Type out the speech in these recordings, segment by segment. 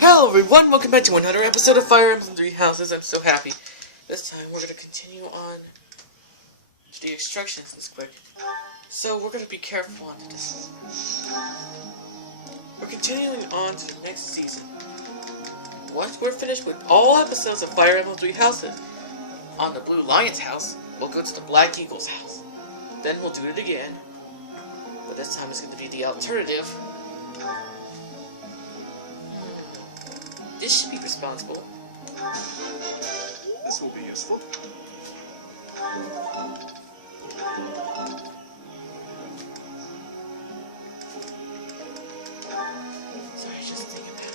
Hello everyone, welcome back to another episode of Fire Emblem 3 Houses. I'm so happy. This time we're going to continue on to the instructions this quick. So we're going to be careful on this. We're continuing on to the next season. Once we're finished with all episodes of Fire Emblem 3 Houses, on the Blue Lion's house, we'll go to the Black Eagle's house. Then we'll do it again. But this time it's going to be the alternative. This should be responsible. This will be useful. Sorry, just thinking that.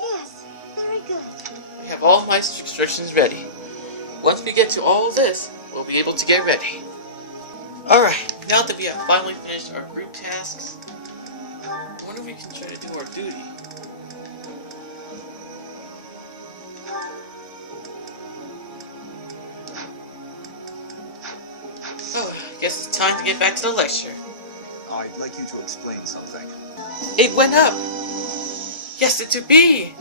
Yes, very good. We have all my instructions ready. Once we get to all of this, we'll be able to get ready. Alright, now that we have finally finished our group tasks, I wonder if we can try to do our duty. Oh, I guess it's time to get back to the lecture. I'd like you to explain something. It went up! Yes, it to be!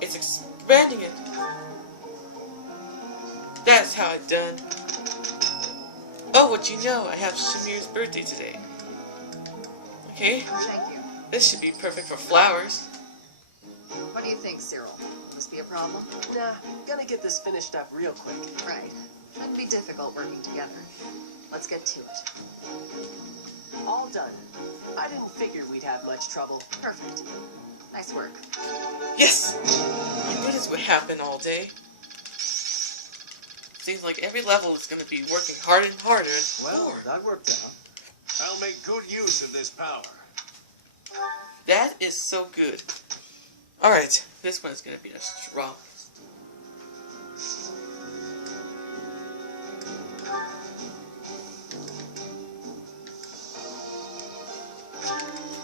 It's expanding it. That's how it's done. Oh, what you know, I have Shamir's birthday today. Okay, Thank you. this should be perfect for flowers. What do you think, Cyril? Must be a problem? Nah, gonna get this finished up real quick. Right. Shouldn't be difficult working together. Let's get to it. All done. I didn't figure we'd have much trouble. Perfect. Nice work. Yes! I knew this would happen all day. Seems like every level is going to be working harder and harder. Well, that worked out. I'll make good use of this power. That is so good. Alright, this one is going to be the strongest.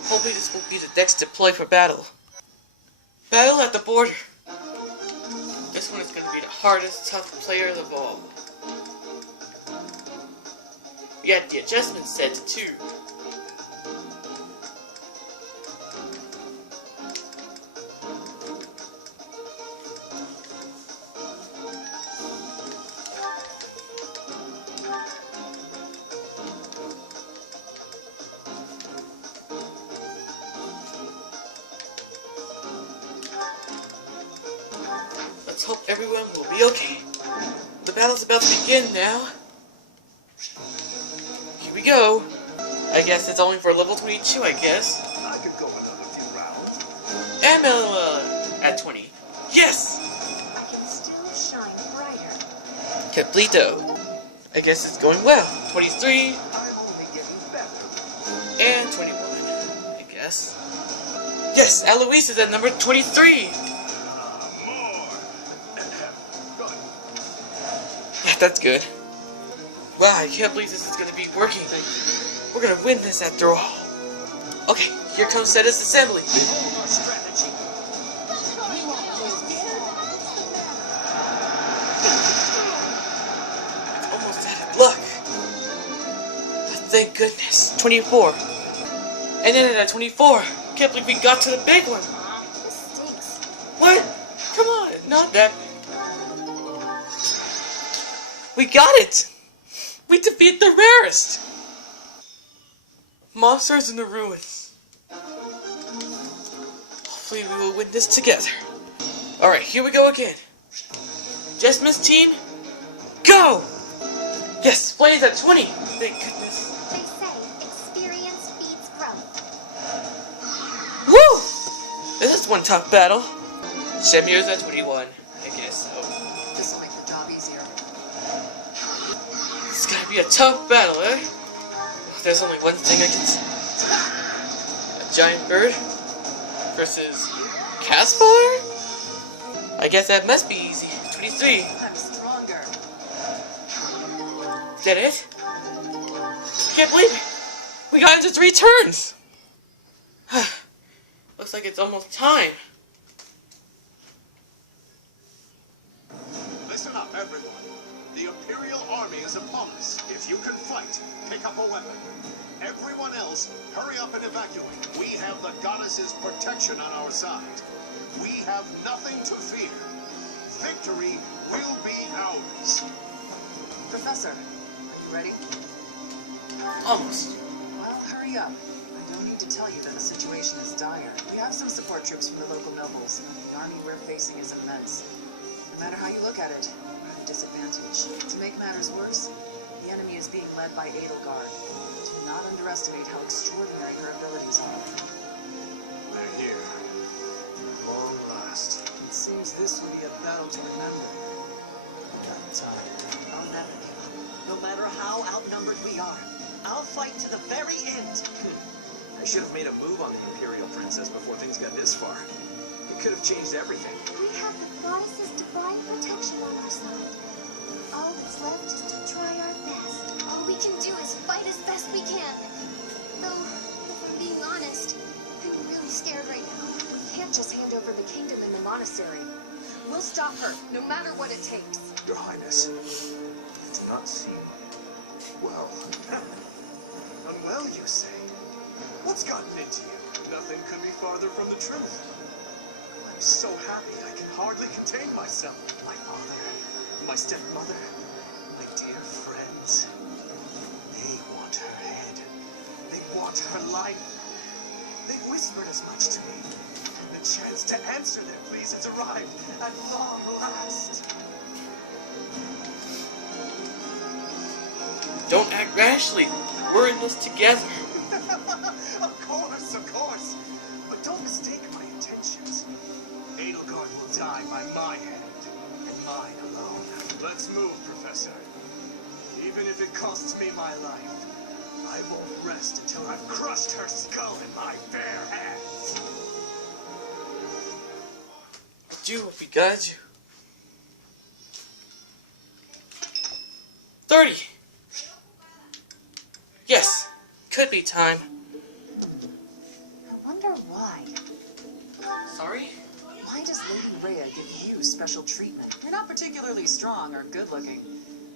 Hopefully this will be the next deploy for battle. Battle at the border. This one is going to be the hardest, tough player of all. We got the adjustment set to 2. Let's hope everyone will be okay. The battle's about to begin now. Here we go. I guess it's only for level 22, I guess. I could go another few rounds. And at 20. Yes! I can still shine brighter. Completo. I guess it's going well. 23 I'm only getting better. and 21, I guess. Yes, Eloise is at number 23. More. Good. Yeah, that's good. Wow, I can't believe this is going to be working. We're going to win this after all. Okay, here comes Setta's assembly. Behold our strategy. Almost out of luck. But thank goodness. 24. And then at 24, can't believe we got to the big one. This stinks. What? Come on, not that. We got it! We defeat the rarest! Monsters in the ruins. Hopefully we will win this together. Alright, here we go again. Jessam's team, go! Yes, Blaze at 20! Thank goodness. They say experience feeds growth. Woo! This is one tough battle. Shamir's at 21, I guess so. This will make the job easier. It's gonna be a tough battle, eh? There's only one thing I can see. A giant bird versus Caspar? I guess that must be easy. 23. I'm stronger. Is that it? Can't believe it. We got into 3 turns. Looks like it's almost time. Listen up, everyone. The Imperial army is upon us. If you can fight, pick up a weapon. Everyone else, hurry up and evacuate. We have the goddess's protection on our side. We have nothing to fear. Victory will be ours. Professor, are you ready? Almost. Well, hurry up. I don't need to tell you that the situation is dire. We have some support troops from the local nobles, but the army we're facing is immense. No matter how you look at it, we're at a disadvantage. To make matters worse, the enemy is being led by Edelgard. Do not underestimate how extraordinary her abilities are. They're here. At long last. It seems this will be a battle to remember. That time. I'll never give up. No matter how outnumbered we are, I'll fight to the very end. I should have made a move on the Imperial Princess before things got this far. It could have changed everything. We have the goddess's divine protection on our side. All that's left is to try our best. All we can do is fight as best we can. Though, if I'm being honest, I'm really scared right now. We can't just hand over the kingdom in the monastery. We'll stop her, no matter what it takes. Your Highness, you do not seem well. Unwell, you say? What's gotten into you? Nothing could be farther from the truth. I'm so happy I can hardly contain myself. My father, my stepmother, my dear friends. They want her head. They want her life. They whispered as much to me. The chance to answer their pleas has arrived at long last. Don't act rashly. We're in this together. Of course. But don't mistake my intentions. Edelgard will die by my hand, and mine alone. Let's move, Professor. Even if it costs me my life, I won't rest until I've crushed her skull in my bare hands. Do what we gotta do. 30. Yes, could be time. I wonder why. Sorry? Why does Lady Rhea give you special treatment? You're not particularly strong or good-looking.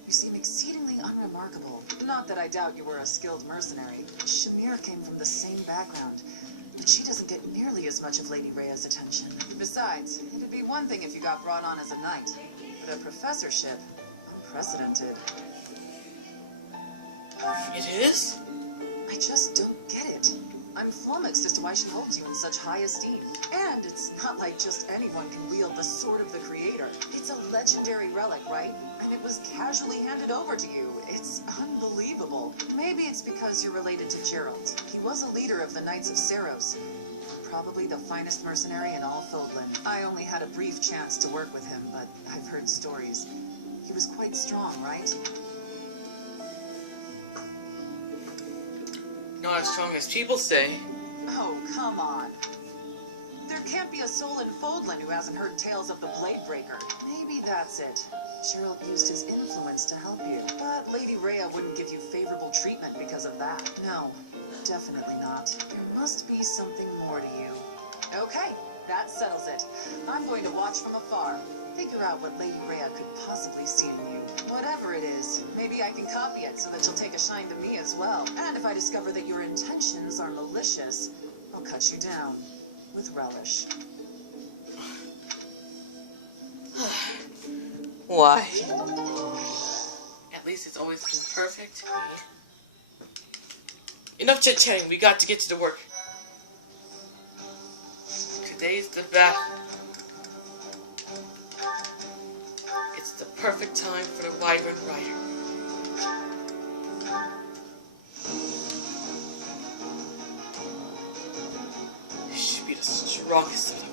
You seem exceedingly unremarkable. Not that I doubt you were a skilled mercenary. Shamir came from the same background, but she doesn't get nearly as much of Lady Rhea's attention. Besides, it'd be one thing if you got brought on as a knight, but a professorship, unprecedented. It is? I just don't get it. I'm flummoxed as to why she holds you in such high esteem. And it's not like just anyone can wield the Sword of the Creator. It's a legendary relic, right? And it was casually handed over to you. It's unbelievable. Maybe it's because you're related to Gerald. He was a leader of the Knights of Saros. Probably the finest mercenary in all Fodlan. I only had a brief chance to work with him, but I've heard stories. He was quite strong, right? Not as strong as people say. Oh, come on. There can't be a soul in Fodlan who hasn't heard tales of the Bladebreaker. Maybe that's it. Gerald used his influence to help you. But Lady Rhea wouldn't give you favorable treatment because of that. No, definitely not. There must be something more to you. Okay, that settles it. I'm going to watch from afar. Figure out what Lady Rhea could possibly see in you. Whatever it is, maybe I can copy it so that you'll take a shine to me as well. And if I discover that your intentions are malicious, I'll cut you down with relish. Why? At least it's always been perfect. Enough chit-chatting, we got to get to the work. Today's the battle. It's the perfect time for the Wyvern Rider. This should be the strongest of them.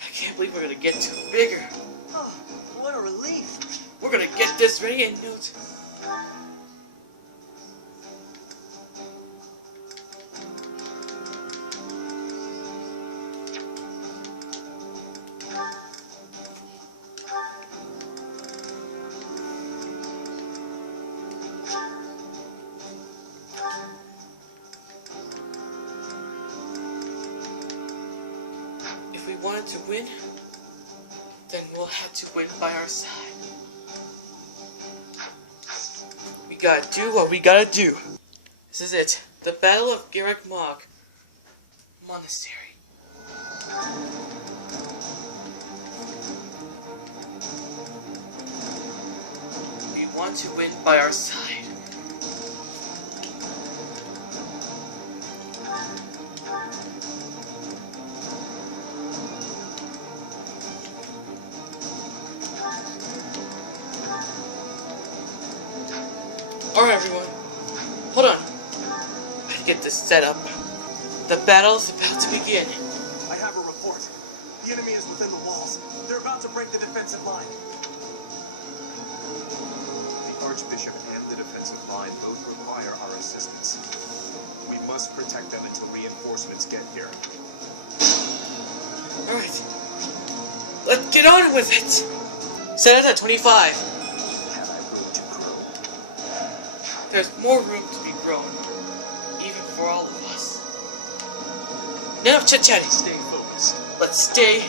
I can't believe we're gonna get to bigger. Oh, what a relief. We're gonna get this ready in no time. If we wanted to win, then then we'll have to win by our side. We gotta do what we gotta do. This is it. The Battle of Garrick Mog Monastery. We want to win by our side. Alright everyone, hold on. Let's get this set up. The battle's about to begin. I have a report. The enemy is within the walls. They're about to break the defensive line. The Archbishop and the defensive line both require our assistance. We must protect them until reinforcements get here. Alright, let's get on with it. Set it at 25. Have I room to grow? There's more room to be grown, even for all of us. Enough chit-chatting. Stay focused. Let's stay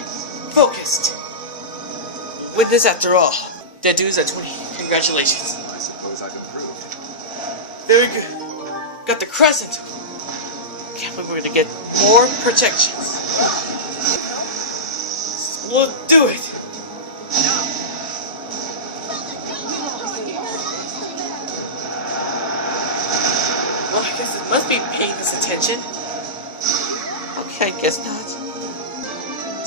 focused. Win this after all. Dead dude's at 20. Congratulations. I suppose I've improved. Very good. Got the crescent. Can't believe we're gonna get more protections. We'll do it. Well, I guess it must be paying this attention. Okay, I guess not.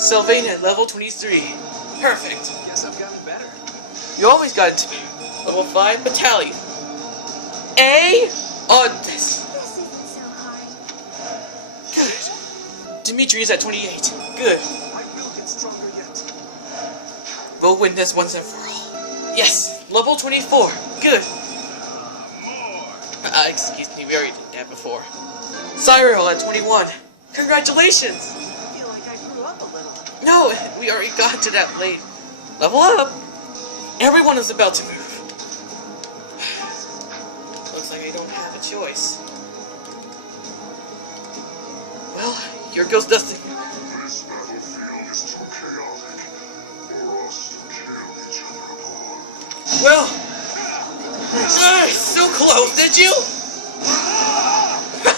Sylvain at level 23. Perfect. Guess I've gotten better. You always got it to me. Level 5 battalion. A on this. This isn't so hard. Good. Dimitri's at 28. Good. I will get stronger yet. We'll win this once and for all. Yes, level 24. Good. Excuse me, we already did that before. Cyril at 21. Congratulations! I feel like I grew up a little. No, we already got to that late. Level up! Everyone is about to move. Looks like I don't have a choice. Well, here goes Dustin. This battlefield is too chaotic for us to kill each other upon. Well, so close, did you? The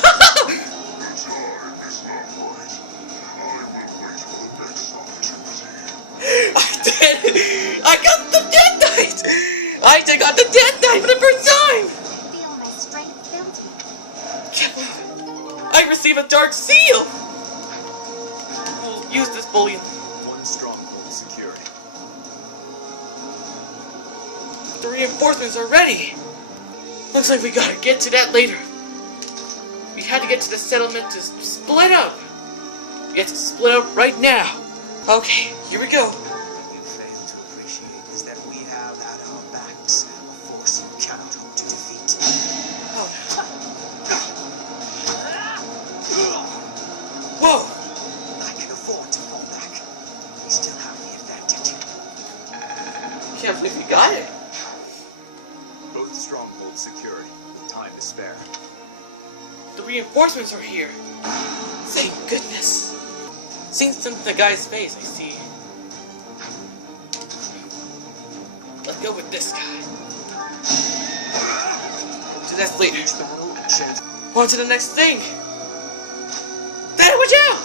time is not right. I will wait for the next opportunity. I did! I got the Death Knight! I got the Death Knight for the first time! Feel my strength building. Can't believe it. I receive a Dark Seal! We'll use this bullion. One stronghold secured. The reinforcements are ready! Looks like we gotta get to that later. We had to get to the settlement to split up. We have to split up right now. Okay, here we go. What you fail to appreciate is that we have at our backs a force you cannot hope to defeat. Oh. Whoa! I can afford to fall back. We still have the advantage. Can't believe we got it. Both strongholds secured. With time to spare. The reinforcements are here. Thank goodness. Seeing something in the guy's face, I see. Let's go with this guy. So that's later. Reach the road and chance. On to the next thing. Dad, watch out!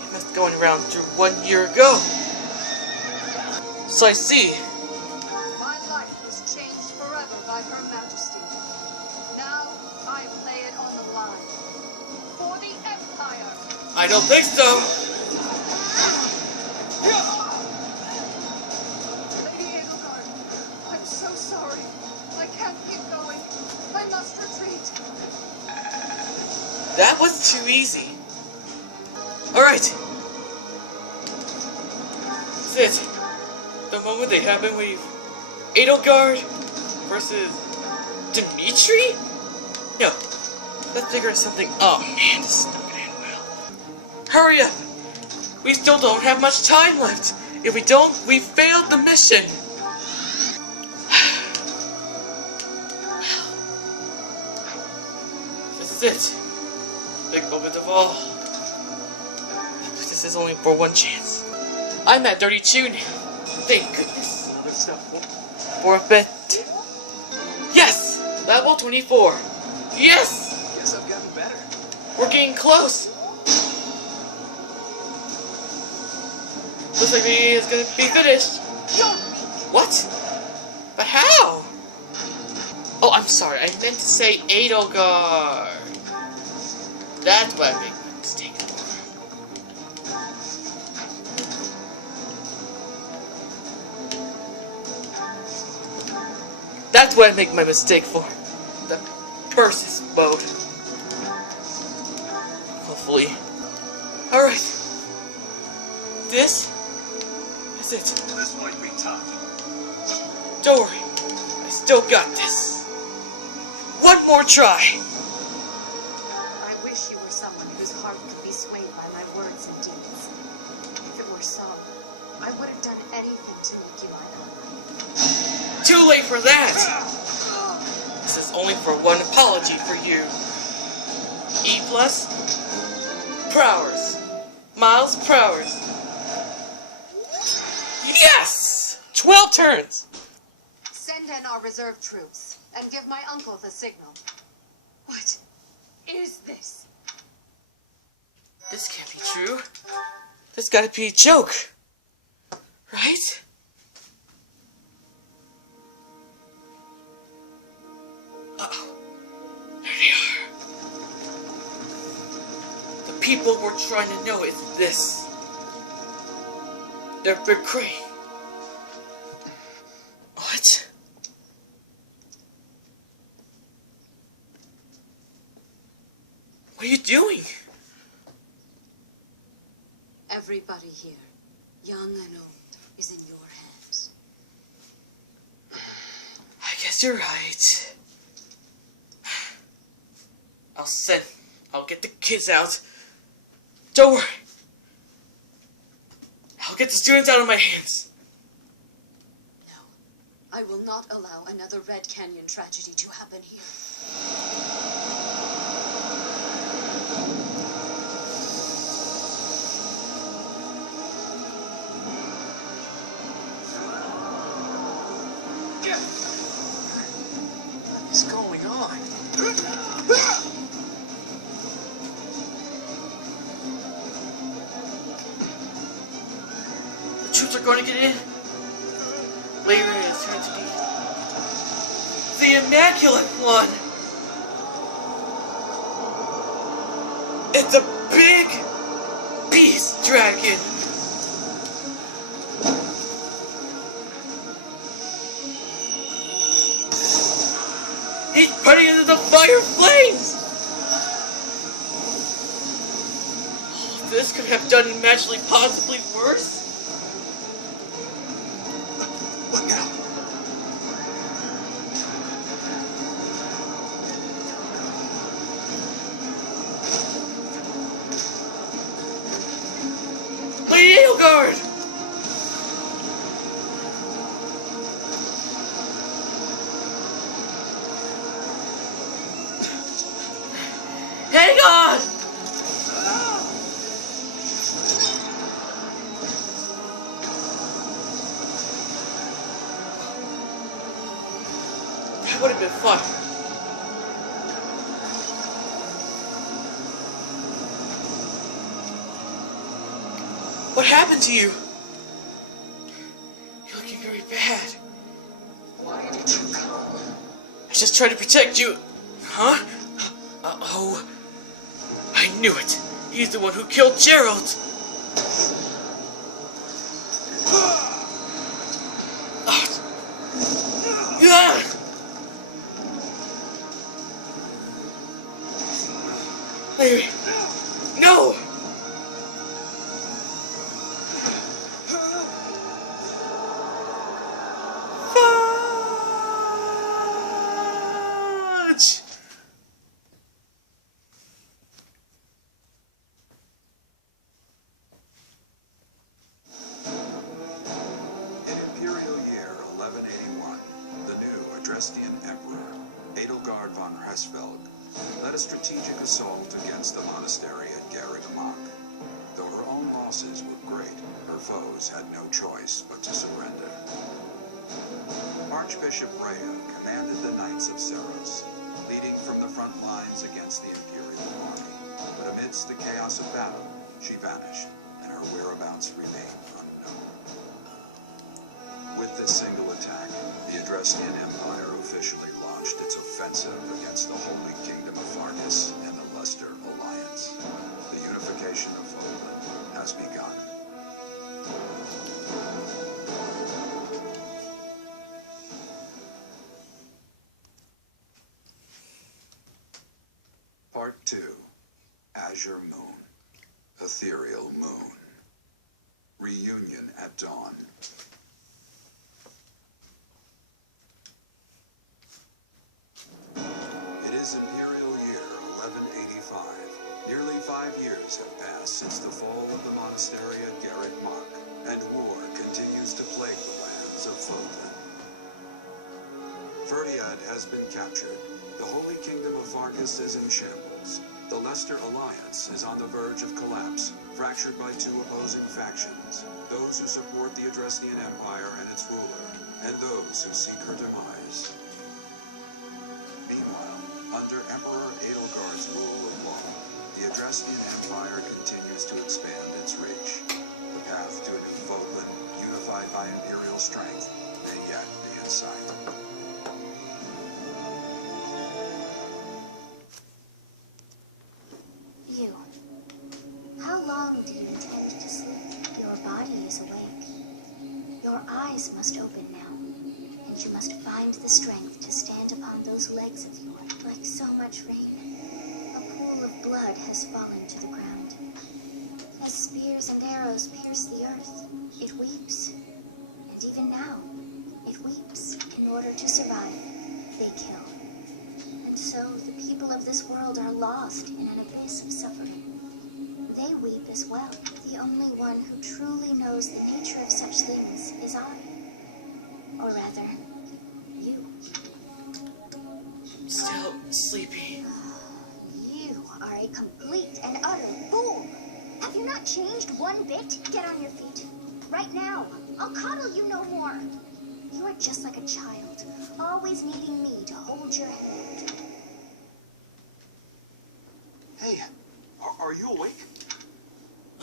He must have gone around through 1 year ago. So I see. My life was changed forever by Her Majesty. Now I lay it on the line. For the Empire! I don't think so. Lady Edelgard, I'm so sorry. I can't keep going. I must retreat. That was too easy. Alright. That's it. The moment they have been waiting. Edelgard versus Dimitri? No. Let's figure something. Oh man, this is not gonna end well. Hurry up! We still don't have much time left. If we don't, we failed the mission. This is it. Big moment of all. This is only for one chance. I'm at 32 now. Thank goodness. Another step forward. For a bit. Yes! Level 24. Yes! Guess I've gotten better. We're getting close. Looks like it's gonna be finished. What? But how? Oh, I'm sorry. I meant to say Edelgard. That's what I made my mistake for. That's what I make my mistake for. The Persis mode. Hopefully. Alright. This is it. This might be tough. Don't worry. I still got this. One more try. I wish you were someone whose heart could be swayed by my words and deeds. If it were so, I would have done anything to make you my ally. Too late for that. This is only for one apology for you. E plus Prowers. Miles Prowers. Yes! 12 turns. Send in our reserve troops and give my uncle the signal. What is this? This can't be true. This gotta be a joke. Right? Uh-oh. There they are. The people we're trying to know is this. They're betraying. What? What are you doing? Everybody here, young and old, is in your hands. I guess you're right. I'll get the kids out. Don't worry. I'll get the students out of my hands. No, I will not allow another Red Canyon tragedy to happen here. What is going on? The troops are going to get in. Later is turned to be the Immaculate One. It's a big beast dragon. He's putting into the fire flames! Oh, this could have done magically possibly worse. Look out! Lady Edelgard! Hang on! That would have been fun. What happened to you? You're looking very bad. Why did you come? I just tried to protect you. Huh? Uh-oh. I knew it. He's the one who killed Gerald. No! Fudge! In Imperial year 1181, the new Adrestian Emperor, Edelgard von Hresvelg, led a strategic assault against the monastery at Garreg Mach. Though her own losses were great, her foes had no choice but to surrender. Archbishop Rhea commanded the Knights of Seros, leading from the front lines against the Imperial army. But amidst the chaos of battle, she vanished, and her whereabouts remained unknown. With this single attack, the Adrestian Empire officially launched its offensive against the Holy Kingdom of Farkas and the Leicester Alliance. The unification of Fodlan has begun. Part 2. Azure Moon. Ethereal Moon. Reunion at Dawn. It is Imperial year 1185. Nearly 5 years have passed since the fall of the monastery at Garrett Mach, and war continues to plague the lands of Fodlan. Ferdiad has been captured. The Holy Kingdom of Farkas is in shambles. The Leicester Alliance is on the verge of collapse, fractured by 2 opposing factions, those who support the Adrestian Empire and its ruler, and those who seek her demise. Meanwhile, under Emperor Edelgard's rule of law, the Adrestian Empire continues to expand its reach. The path to a new Fodlan, unified by Imperial strength, may yet be in sight. You. How long do you intend to sleep? Your body is awake. Your eyes must open now, and you must find the strength to stand upon those legs of yours. Like so much rain, a pool of blood has fallen to the ground. As spears and arrows pierce the earth, it weeps. And even now, it weeps. In order to survive, they kill. And so the people of this world are lost in an abyss of suffering. They weep as well. The only one who truly knows the nature of such things is I. Or rather, you. Still sleepy. You are a complete and utter fool. Have you not changed one bit? Get on your feet. Right now. I'll coddle you no more. You are just like a child, always needing me to hold your hand. Hey, are you awake?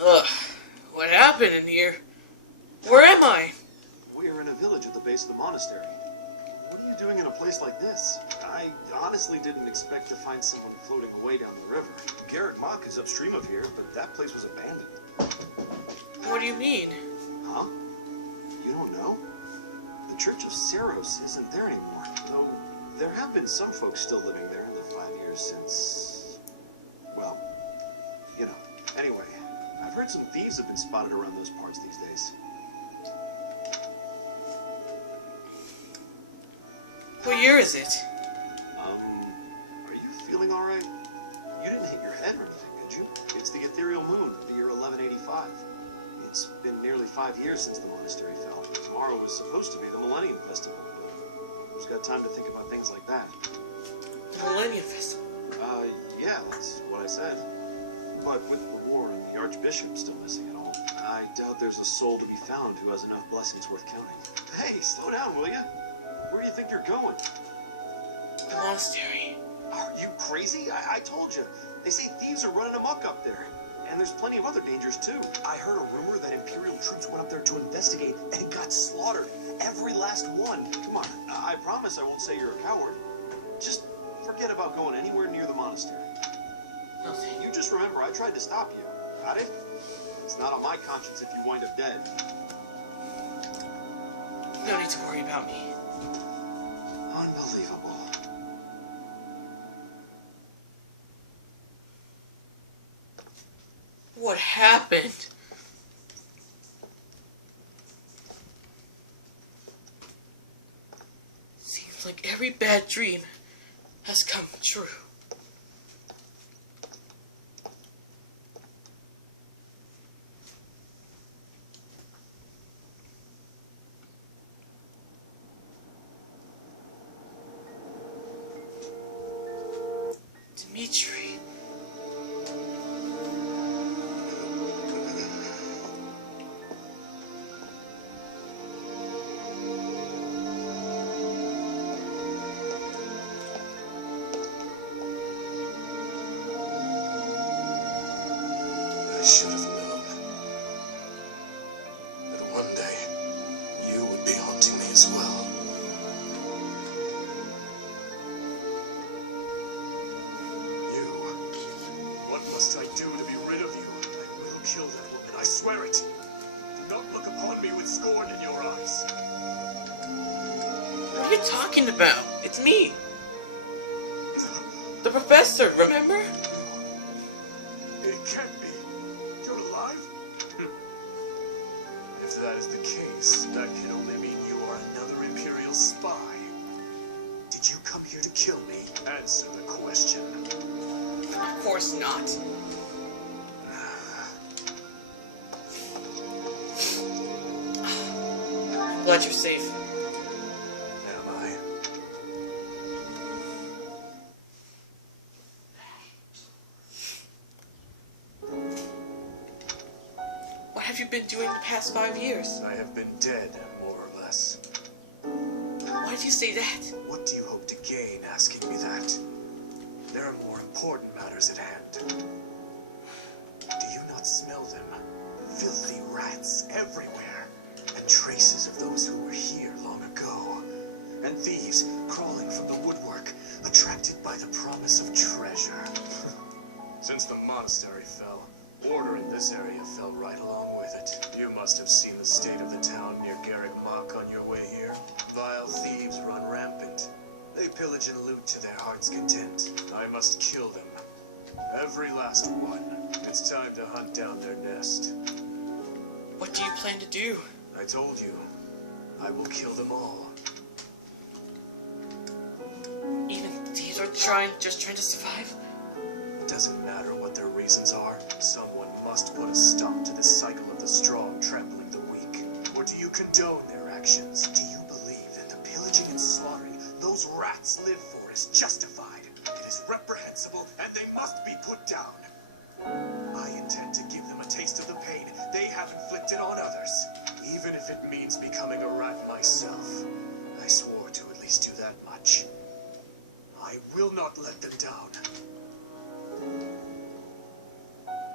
Ugh, what happened in here? Where am I? We're in a village at the base of the monastery. What are you doing in a place like this? I honestly didn't expect to find someone floating away down the river. Garrett Mach is upstream of here, but that place was abandoned. What do you mean? Huh? You don't know? The Church of Seros isn't there anymore, though there have been some folks still living there in the 5 years since... well, you know. Anyway, I've heard some thieves have been spotted around those parts these days. What year is it? Are you feeling alright? You didn't hit your head or anything, did you? It's the Ethereal Moon of the year 1185. It's been nearly 5 years since the monastery fell. Tomorrow was supposed to be the Millennium Festival, but who's got time to think about things like that? Millennium Festival. Yeah, that's what I said. But with the war and the Archbishop still missing it all, I doubt there's a soul to be found who has enough blessings worth counting. Hey, slow down, will ya? Where do you think you're going? The monastery. Are you crazy? I told you. They say thieves are running amok up there. And there's plenty of other dangers, too. I heard a rumor that Imperial troops went up there to investigate and got slaughtered. Every last one. Come on. I promise I won't say you're a coward. Just forget about going anywhere near the monastery. Nothing. You just remember I tried to stop you. Got it? It's not on my conscience if you wind up dead. No need to worry about me. Unbelievable. What happened? Seems like every bad dream has come true. Dimitri. I should have known that one day you would be haunting me as well. You. What must I do to be rid of you? I will kill that woman, I swear it. Do not look upon me with scorn in your eyes. What are you talking about? It's me. The professor, remember? It can't be. You're alive? If that is the case, that can only mean you are another Imperial spy. Did you come here to kill me? Answer the question. Of course not. Glad you're safe. Am I? What have you been doing the past 5 years? I have been dead, more or less. Why do you say that? What do you hope to gain asking me that? There are more important matters at hand. Do you not smell them? Filthy rats everywhere, and traces of those who were here long ago. And thieves crawling from the woodwork, attracted by the promise of treasure. Since the monastery fell, order in this area fell right along with it. You must have seen the state of the town near Garrick Mach on your way here. Vile thieves run rampant. They pillage and loot to their heart's content. I must kill them. Every last one. It's time to hunt down their nest. What do you plan to do? I told you, I will kill them all. Even thieves are just trying to survive? It doesn't matter what their reasons are. Someone must put a stop to this cycle of the strong trampling the weak. Or do you condone their actions? Do you believe that the pillaging and slaughtering those rats live for is justified? It is reprehensible, and they must be put down. I intend to give them a taste of the pain they have inflicted on others, even if it means becoming a rat myself. I swore to at least do that much. I will not let them down.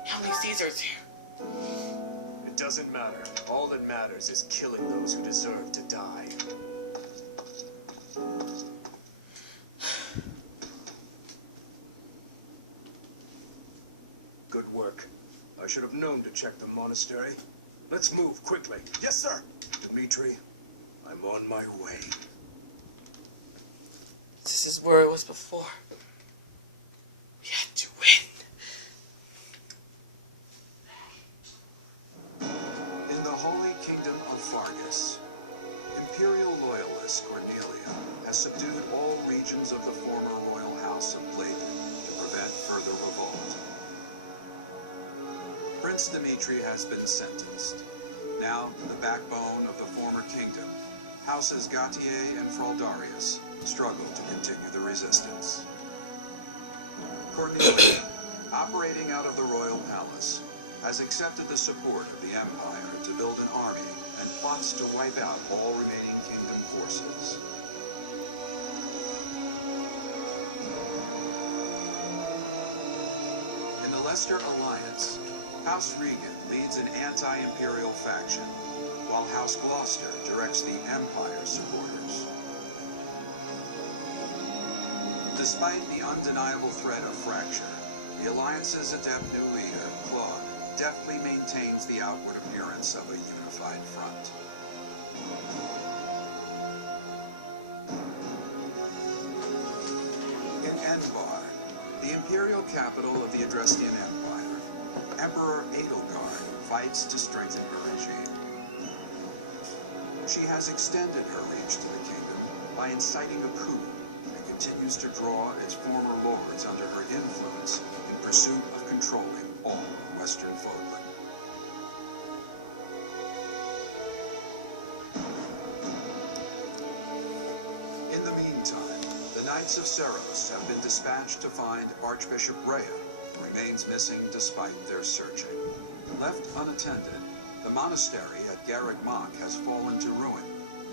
How many Caesars here? It doesn't matter. All that matters is killing those who deserve to die. Good work. I should have known to check the monastery. Let's move quickly. Yes, sir. Dmitri, I'm on my way. This is where it was before. We had to win. In the Holy Kingdom of Fargus, Imperial loyalist Cornelia has subdued all regions of the former royal house of Bladon to prevent further revolt. Prince Dmitri has been sentenced. Now, the backbone of the former kingdom, Houses Gautier and Fraldarius, struggle to continue the resistance. Cornelia, operating out of the royal palace, has accepted the support of the Empire to build an army and plots to wipe out all remaining kingdom forces. In the Leicester Alliance, House Regan leads an anti-imperial faction, while House Gloucester directs the Empire supporters. Despite the undeniable threat of fracture, the Alliance's adept new leader, Claude, deftly maintains the outward appearance of a unified front. In Envar, the imperial capital of the Adrestian Empire, Emperor Edelgard fights to strengthen her regime. She has extended her reach to the kingdom by inciting a coup and continues to draw its former lords under her influence in pursuit of controlling all Western Fogland. In the meantime, the Knights of Seros have been dispatched to find Archbishop Rhea, who remains missing despite their searching. Left unattended, the monastery at Garrick Mach has fallen to ruin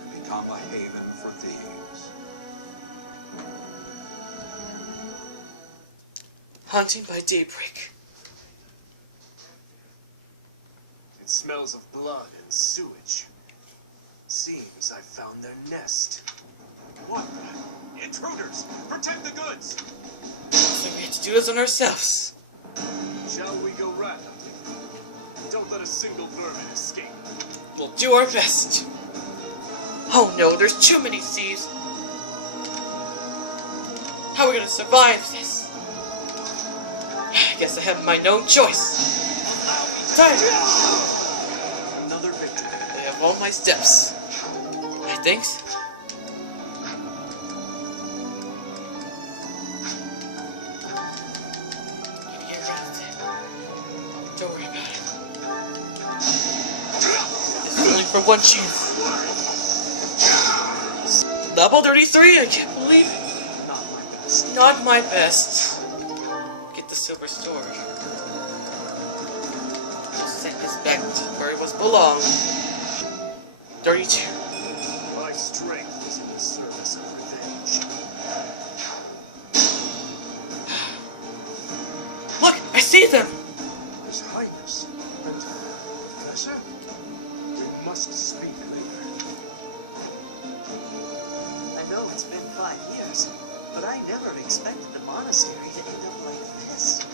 and become a haven for thieves. Hunting by daybreak. smells of blood and sewage. Seems I found their nest. What the? Intruders! Protect the goods! So we have to do this on ourselves. Shall we go rat hunting? Don't let a single vermin escape. We'll do our best. Oh no, there's too many thieves. How are we gonna survive this? I guess I have my own choice. Time! Another victory. I have all my steps. I think. Get rid of it. Don't worry about it. It's only for one chance. Level 33, I can't believe it. Not my best. Not my best. Get the silver sword. Just send this back to where it was belong. 32. My strength is in the service of revenge. Look, I see them! His Highness, and Professor, we must speak later. I know it's been 5 years, but I never expected the monastery to end up like this.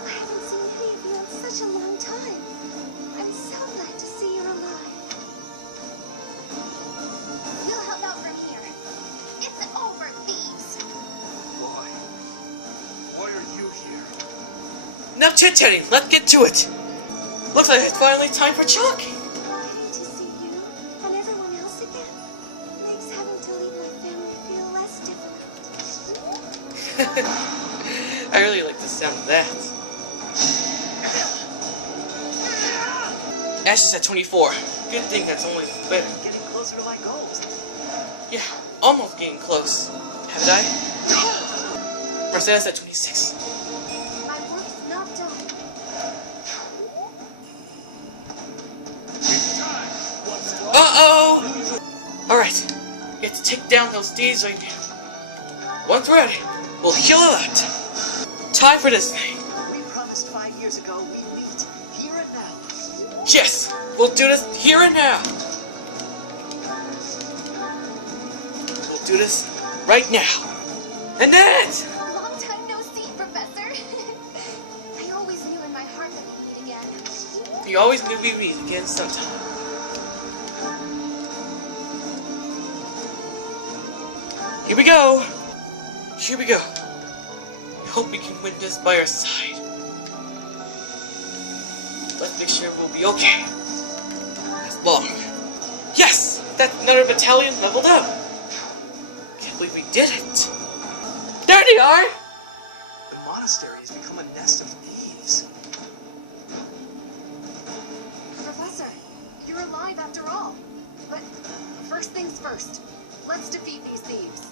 I haven't seen any of you in such a long time. I'm so glad to see you're alive. We'll help out from here. It's over, thieves. Why? Why are you here? Enough chit-chatting, let's get to it! Looks like it's finally time for chalking! Happy to see you and everyone else again. Makes having to leave my family feel less difficult. I really like the sound of that. Ash is at 24. Good thing that's only better. Getting closer to my goals. Yeah, almost getting close. Haven't I? Marcella's at 26. My work's not done. Uh-oh! Alright, we have to take down those thieves right now. Once we're ready, we'll kill a lot. Time for this thing. We promised 5 years ago we'd meet here and now. Yes, we'll do this here and now. We'll do this right now. And then it! Long time no see, Professor. I always knew in my heart that we'd meet again. You always knew we'd meet again sometime. Here we go. Here we go. I hope we can win this by our side. Let's make sure we'll be okay. As long. Yes! That's another battalion leveled up. Can't believe we did it. There they are! The monastery has become a nest of thieves. Professor, you're alive after all. But first things first. Let's defeat these thieves.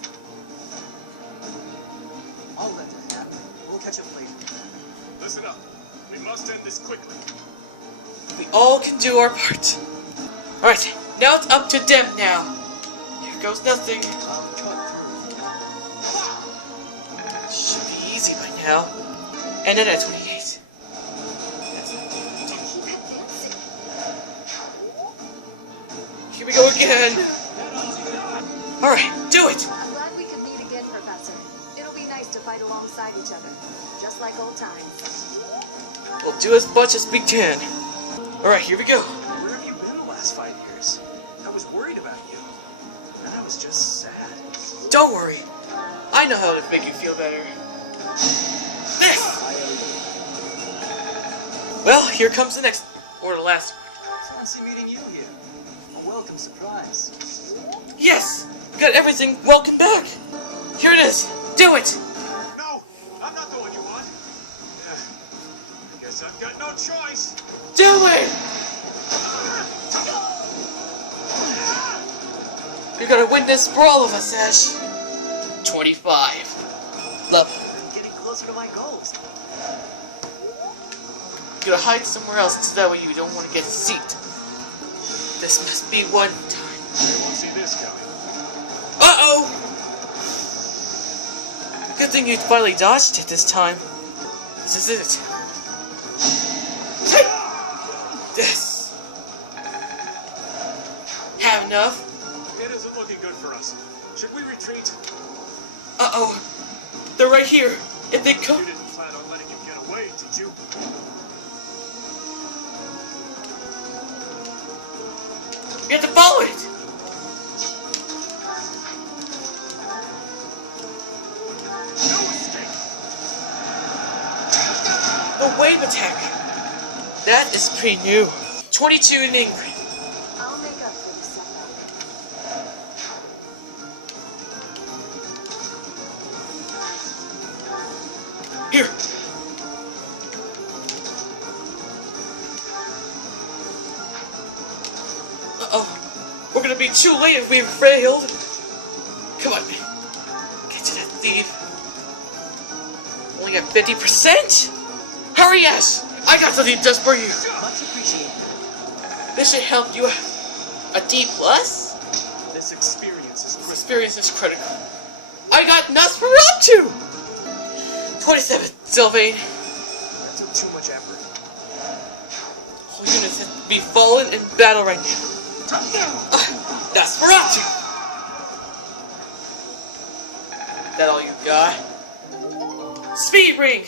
I'll let that happen. We'll catch up later. Listen up. We must end this quickly. We all can do our part. Alright, now it's up to them now. Here goes nothing. I'll cut through. Should be easy by now. And then at 28. Keep advancing. Here we go again. Alright, do it! I'm glad we could meet again, Professor. It'll be nice to fight alongside each other, just like old times. We'll do as much as we can. Alright, here we go. Where have you been the last 5 years? I was worried about you. And I was just sad. Don't worry. I know how to make you feel better. This! Well, here comes the next, or the last one. Fancy meeting you here. A welcome surprise. Yes! Got everything, welcome back! Here it is! Do it! No! I'm not the one you want. I guess I've got no choice. Do it! You're gonna win this for all of us, Ash. 25. Level. I'm getting closer to my goals. You're gonna hide somewhere else so that way you don't want to get a seat. This must be one time. They won't see this coming. Uh-oh! Good thing you finally dodged it this time. This is it. enough. It isn't looking good for us. Should we retreat? Uh-oh. They're right here. If they come... You didn't plan on letting him get away, did you? You have to follow it! No escape! The wave attack! That is pretty new. 22 and angry. I'll make up for the setback. Here! Uh-oh. We're gonna be too late if we failed. Come on. Get to that thief. Only at 50%? Hurry, Ash! I got something just for you. Much appreciated. This should help you. A D+? This experience is critical. Experience is critical. I got Nosferatu! 27, Sylvain. That took too much effort. All units have to be fallen in battle right now. Nosferatu! That all you got? Speed ring!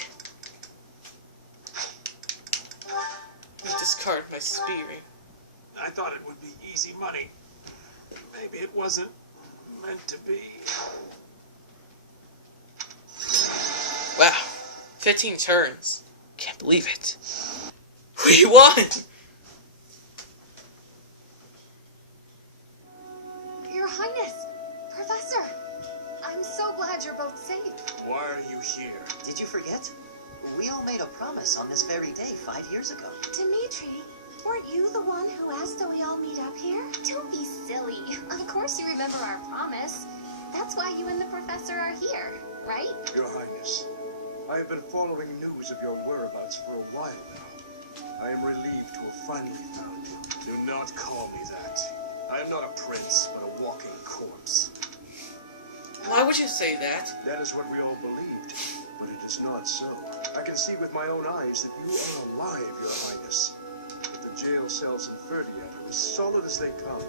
Discard my speed ring. I thought it would be easy money. Maybe it wasn't meant to be. Wow. 15 turns. Can't believe it. We won! Your Highness, Professor, I'm so glad you're both safe. Why are you here? Did you forget? We all made a promise on this very day 5 years ago. Dimitri, weren't you the one who asked that we all meet up here? Don't be silly. Of course you remember our promise. That's why you and the Professor are here, right? Your Highness, I have been following news of your whereabouts for a while now. I am relieved to have finally found you. Do not call me that. I am not a prince, but a walking corpse. Why would you say that? That is what we all believed, but it is not so. I can see with my own eyes that you are alive, Your Highness. The jail cells in Ferdia are as solid as they come.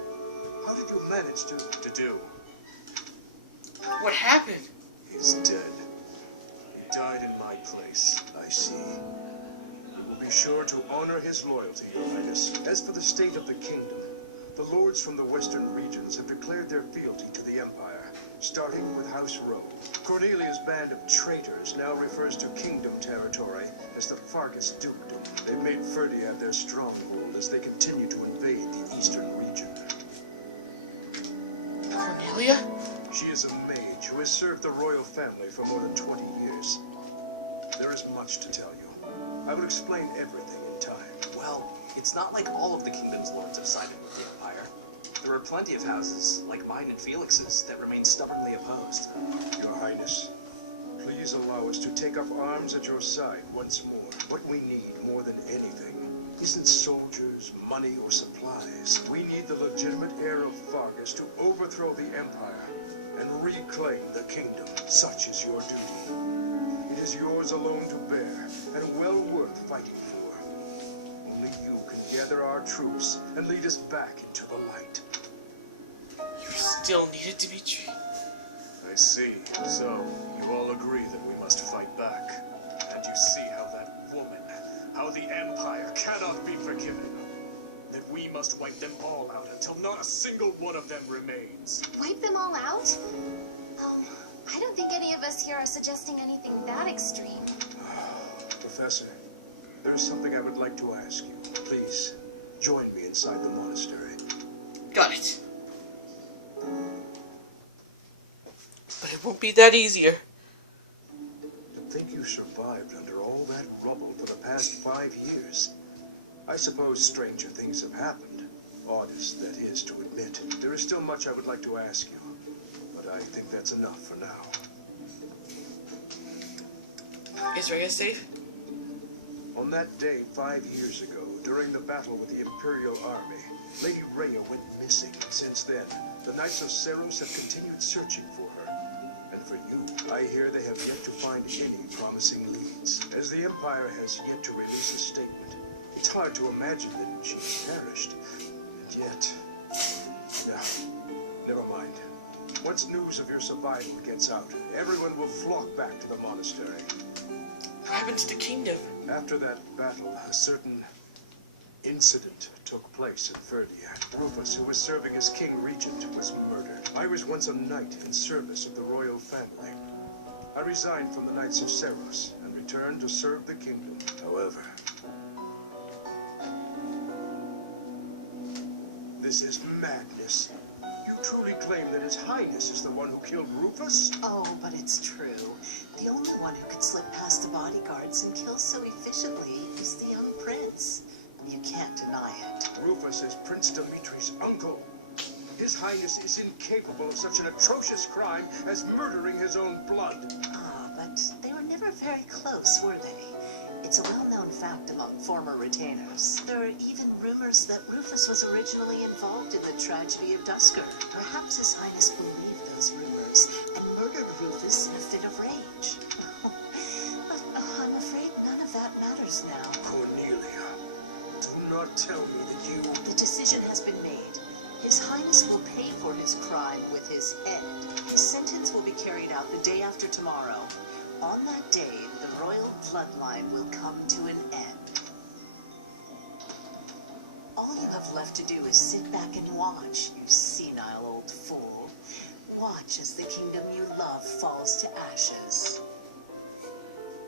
How did you manage to do? What happened? He's dead. He died in my place. I see. We will be sure to honor his loyalty, Your Highness. As for the state of the kingdom, the lords from the western regions have declared their fealty to the Empire, starting with House Rowe. Cornelia's band of traitors now refers to kingdom territory as the Fargus Dukedom. They've made Ferdia their stronghold as they continue to invade the eastern region. Cornelia? She is a mage who has served the royal family for more than 20 years. There is much to tell you. I will explain everything in time. Well, it's not like all of the kingdom's lords have sided with the Empire. There are plenty of houses, like mine and Felix's, that remain stubbornly opposed. Your Highness, please allow us to take up arms at your side once more. What we need more than anything isn't soldiers, money, or supplies. We need the legitimate heir of Fargus to overthrow the Empire and reclaim the kingdom. Such is your duty. It is yours alone to bear, and well worth fighting for. Only you can gather our troops and lead us back into the light. You still needed Dimitri. I see. So, you all agree that we must fight back. And you see how that woman, how the Empire cannot be forgiven. That we must wipe them all out until not a single one of them remains. Wipe them all out? I don't think any of us here are suggesting anything that extreme. Professor, there is something I would like to ask you. Please, join me inside the monastery. Got it. But it won't be that easier. To think you survived under all that rubble for the past 5 years. I suppose stranger things have happened. Oddest, that is, to admit. There is still much I would like to ask you, but I think that's enough for now. Is Rhea safe? On that day 5 years ago, during the battle with the Imperial army, Lady Rhea went missing. Since then, the Knights of Seros have continued searching for her. And for you, I hear they have yet to find any promising leads. As the Empire has yet to release a statement, it's hard to imagine that she's perished. And yet, Yeah, never mind. Once news of your survival gets out, everyone will flock back to the monastery. What happened to the kingdom? After that battle, a certain incident took place in Ferdia. Rufus, who was serving as King Regent, was murdered. I was once a knight in service of the royal family. I resigned from the Knights of Seros and returned to serve the kingdom. However, this is madness. You truly claim that His Highness is the one who killed Rufus? Oh, but it's true. The only one who could slip past the bodyguards and kill so efficiently is the young prince. You can't deny it. Rufus is Prince Dimitri's uncle. His Highness is incapable of such an atrocious crime as murdering his own blood. Ah, but they were never very close, were they? It's a well-known fact among former retainers. There are even rumors that Rufus was originally involved in the tragedy of Dusker. Perhaps His Highness believed those rumors and murdered Rufus in a fit of rage. But I'm afraid none of that matters now. Cornelia, do not tell me that you... The decision has been made. His Highness will pay for his crime with his head. His sentence will be carried out the day after tomorrow. On that day, the royal bloodline will come to an end. All you have left to do is sit back and watch, you senile old fool. Watch as the kingdom you love falls to ashes.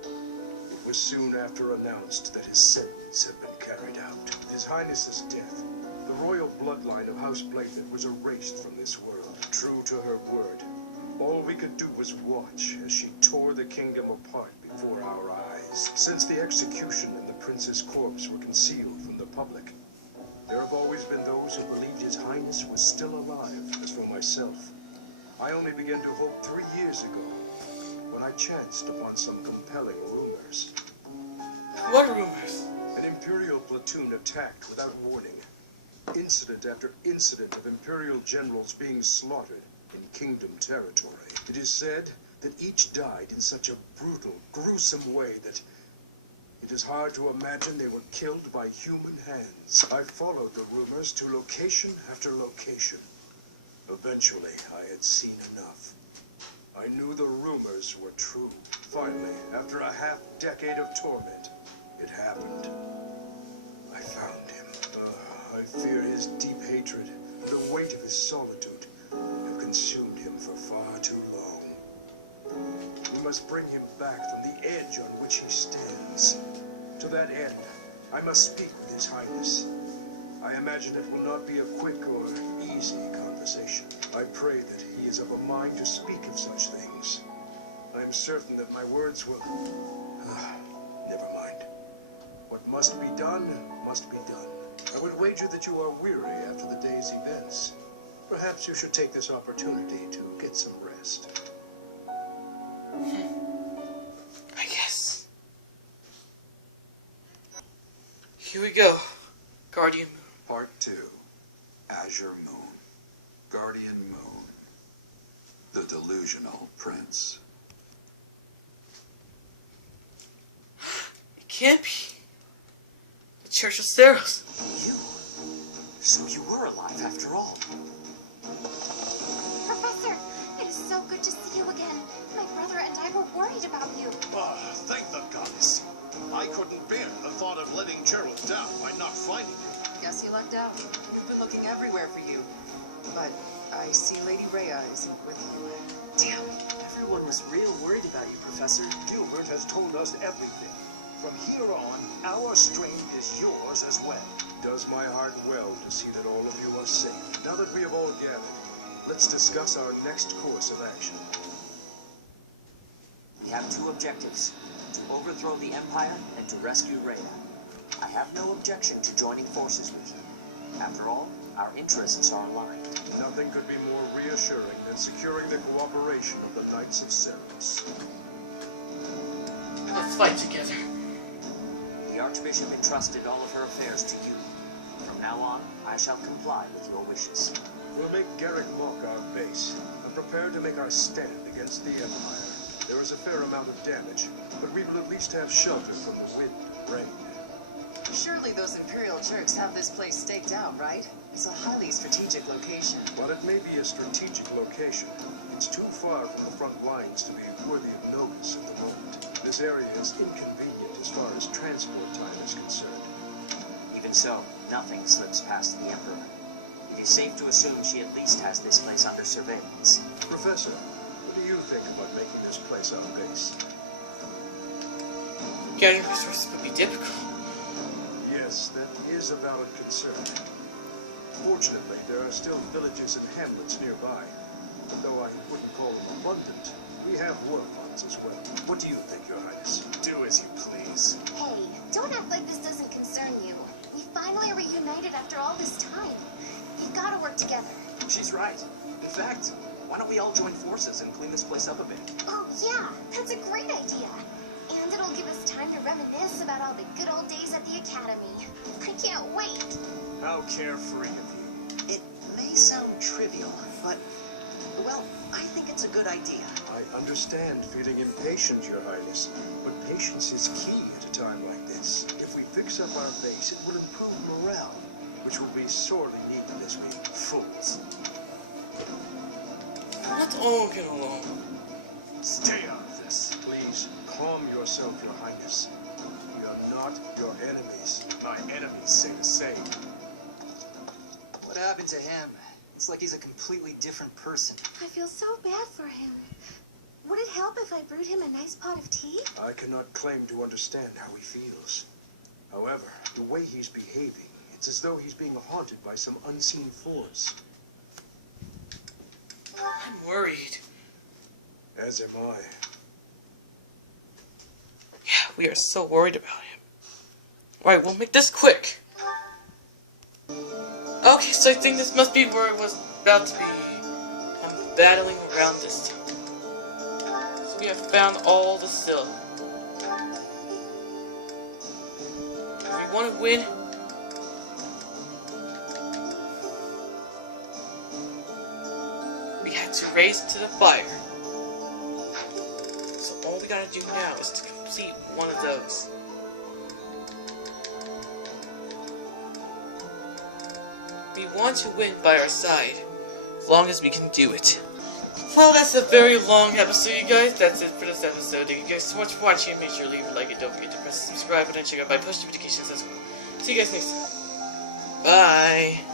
It was soon after announced that his sentence had been carried out. His Highness's death, the royal bloodline of House Blaythen was erased from this world. True to her word, all we could do was watch as she tore the kingdom apart before our eyes. Since the execution and the prince's corpse were concealed from the public, there have always been those who believed His Highness was still alive. As for myself, I only began to hope 3 years ago, when I chanced upon some compelling rumors. What rumors? An Imperial platoon attacked without warning. Incident after incident of Imperial generals being slaughtered in Kingdom territory. It is said that each died in such a brutal, gruesome way that it is hard to imagine they were killed by human hands. I followed the rumors to location after location. Eventually, I had seen enough. I knew the rumors were true. Finally, after a half-decade of torment, it happened. I found him. I fear his deep hatred, the weight of his solitude, have consumed him for far too long. We must bring him back from the edge on which he stands. To that end, I must speak with His Highness. I imagine it will not be a quick or easy conversation. I pray that he is of a mind to speak of such things. I am certain that my words will... never mind. What must be done, must be done. I would wager that you are weary after the day's events. Perhaps you should take this opportunity to get some rest. I guess. Here we go. Guardian Moon. Part 2. Azure Moon. Guardian Moon. The Delusional Prince. It can't be. The Church of Seros. You? So you were alive after all. Professor, it is so good to see you again. My brother and I were worried about you. Ah, thank the goddess. I couldn't bear the thought of letting Gerald down by not finding him. Guess you lucked out. We've been looking everywhere for you. But I see Lady Rhea isn't with you. Damn, everyone was real worried about you, Professor. Gilbert has told us everything. From here on, our strength is yours as well. Does my heart well to see that all of you are safe. Now that we have all gathered, let's discuss our next course of action. We have two objectives: to overthrow the Empire and to rescue Rhea. I have no objection to joining forces with you. After all, our interests are aligned. Nothing could be more reassuring than securing the cooperation of the Knights of Seros. Let's fight together. The Archbishop entrusted all of her affairs to you. From now on, I shall comply with your wishes. We'll make Garrick Mok our base, and prepare to make our stand against the Empire. There is a fair amount of damage, but we will at least have shelter from the wind and rain. Surely those Imperial jerks have this place staked out, right? It's a highly strategic location. While it may be a strategic location, it's too far from the front lines to be worthy of notice at the moment. This area is inconvenient as far as transport time is concerned. Even so, nothing slips past the Emperor. It is safe to assume she at least has this place under surveillance. Professor, what do you think about making this place our base? Getting resources would be difficult. Yes, that is a valid concern. Fortunately, there are still villages and hamlets nearby. And though I wouldn't call them abundant, we have war funds as well. What do you think, Your Highness? Do as you please. Hey, don't act like this doesn't concern you. We finally are reunited after all this time. We've got to work together. She's right. In fact, why don't we all join forces and clean this place up a bit? Oh, yeah, that's a great idea. And it'll give us time to reminisce about all the good old days at the Academy. I can't wait. How carefree of you. It may sound trivial, but, well, I think it's a good idea. I understand feeling impatient, Your Highness, but patience is key at a time like this. If we fix up our base, it will improve morale, which will be sorely needed as we fools. Let's all get along. Stay out of this. Please, calm yourself, Your Highness. We are not your enemies. My enemies say the same. What happened to him? It's like he's a completely different person. I feel so bad for him. Would it help if I brewed him a nice pot of tea? I cannot claim to understand how he feels. However, the way he's behaving, it's as though he's being haunted by some unseen force. I'm worried. As am I. Yeah, we are so worried about him. Alright, we'll make this quick. Okay, so I think this must be where it was about to be. I'm battling around this time. So we have found all the silver. If we want to win, we have to race to the fire. So all we gotta do now is to complete one of those. We want to win by our side, as long as we can do it. Well, that's a very long episode, you guys. That's it for this episode. Thank you guys so much for watching. Make sure to leave a like and don't forget to press the subscribe button and check out my push notifications as well. See you guys next time. Bye.